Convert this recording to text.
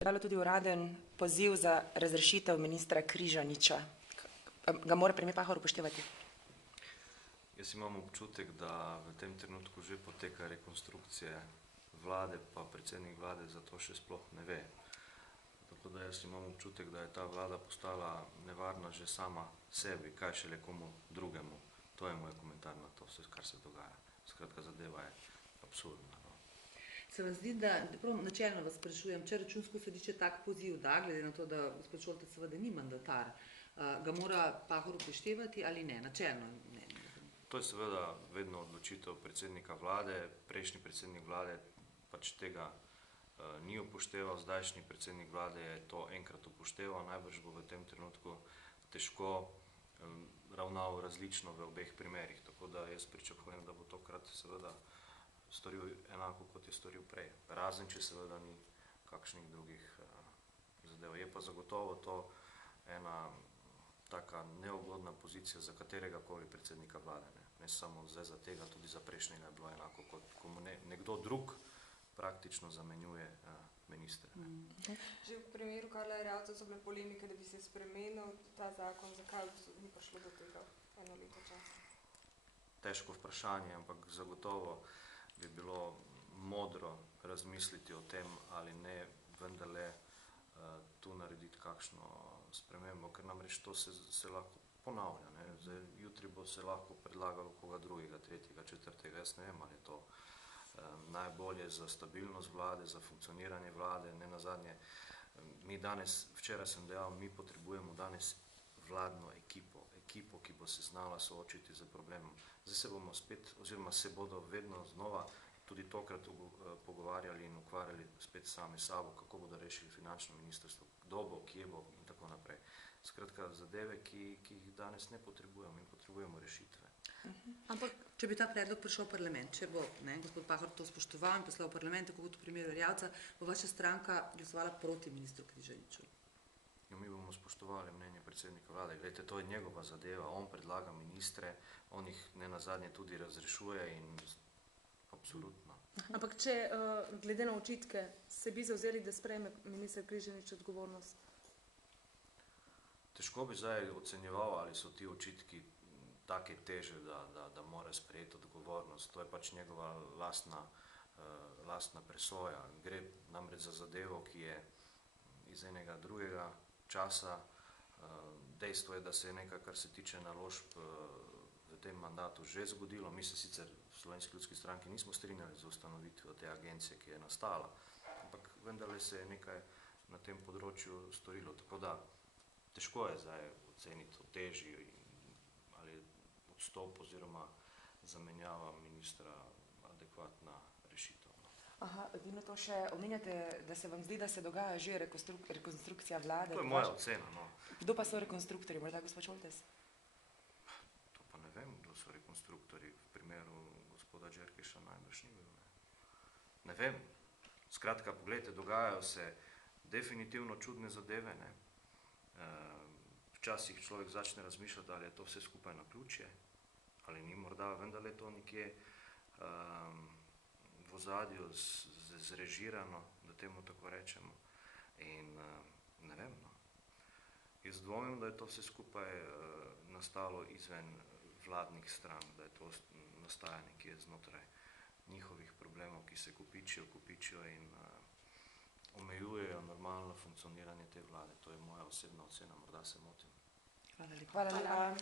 dalo tudi uraden poziv za razrešitev ministra Križaniča. Ga mora premier Pahor upoštevati? Jaz imam občutek, da v tem trenutku že poteka rekonstrukcije vlade, pa predsednik vlade za to še sploh ne ve. Tako da jaz imam občutek, da je ta vlada postala nevarna že sama sebi, kaj šele komu drugemu. To je moj komentar na to vse, kar se dogaja. Skratka, zadeva je absurdna. Se vam zdi, da, prav načelno vas sprašujem, če Računsko sodišče tak poziv da, glede na to, da gospod Šoltes seveda ni mandatar, ga mora Pahor upoštevati ali ne, načelno ne? To je seveda vedno odločitev predsednika vlade, prejšnji predsednik vlade pač tega ni upošteval, zdajšnji predsednik vlade je to enkrat upošteval, najbrž bo v tem trenutku težko ravnal različno v obeh primerih, tako da jaz pričakujem, da bo tokrat seveda storil enako, kot je storil prej, razen če seveda ni kakšnih drugih zadev. Je pa zagotovo to ena taka neugodna pozicija za katerega koli predsednika vlade, ne samo zdaj za tega, tudi za prejšnjega je bilo enako, kot ko mu nekdo drug praktično zamenjuje ministre. Že v primeru Karla Erjavca so bile polemike, da bi se spremenil ta zakon, zakaj ni prišlo do tega eno leto časa? Težko vprašanje, ampak zagotovo bi bilo modro razmisliti o tem, ali ne vendarle tu narediti kakšno spremembo, ker namreč to se lahko ponavlja. Zdaj, jutri bo se lahko predlagalo koga drugega, tretjega, četrtega, jaz ne vem, ali je to najbolje za stabilnost vlade, za funkcioniranje vlade, ne nazadnje. Mi danes, včeraj sem dejal, mi potrebujemo danes vladno ekipo, ki bo se znala soočiti z problemom. Zdaj se bomo spet, oziroma se bodo vedno znova tudi tokrat pogovarjali in ukvarjali spet sami sabo, kako bodo rešili finančno ministrstvo, kdo bo, kje bo in tako naprej. Skratka, zadeve, ki jih danes ne potrebujemo, mi potrebujemo rešitve. Ampak, če bi ta predlog prišel v parlament, če bo gospod Pahor to spoštoval in poslal v parlament, tako kot v primeru Erjavca, bo vaša stranka glasovala proti ministru Križaniču? Mi bomo spoštovali mnenje predsednika vlade. Glejte, to je njegova zadeva, on predlaga ministre, on jih ne nazadnje tudi razrešuje in absolutno. Ampak če, glede na očitke, se bi zavzeli, da sprejme minister Križanič odgovornost? Težko bi zdaj ocenjeval, ali so ti očitki take teže, da mora sprejeti odgovornost. To je pač njegova lastna presoja. Gre namreč za zadevo, ki je iz enega drugega časa. Dejstvo je, da se je nekaj, kar se tiče naložb v tem mandatu že zgodilo. Mi se sicer v Slovenski ljudski stranki nismo strinjali z ustanovitvijo te agencije, ki je nastala, ampak vendarle se je nekaj na tem področju storilo. Tako da težko je zdaj oceniti o teži ali odstop oziroma zamenjava ministra adekvatna rešitev. Aha, vi na to še omenjate, da se vam zdi, da se dogaja že rekonstrukcija vlade. To je moja ocena, no. Kdo pa so rekonstruktorji, morda gospod Šoltes? To pa ne vem, kdo so rekonstruktorji. V primeru gospoda Đerkeša najbrž ni bil. Ne vem. Skratka, pogledajte, dogajajo se definitivno čudne zadeve, ne. Včasih človek začne razmišljati, ali je to vse skupaj naključje, ali ni morda vendarle to nekje v ozadju zrežirano, da temu tako rečemo. In ne vem, no. Jaz dvomim, da je to vse skupaj nastalo izven vladnih strank, da je to nastaja nekje znotraj njihovih problemov, ki se kopičijo in omejujejo normalno funkcioniranje te vlade. To je moja osebna ocena, morda se motim. Hvala lepa. Hvala lepa.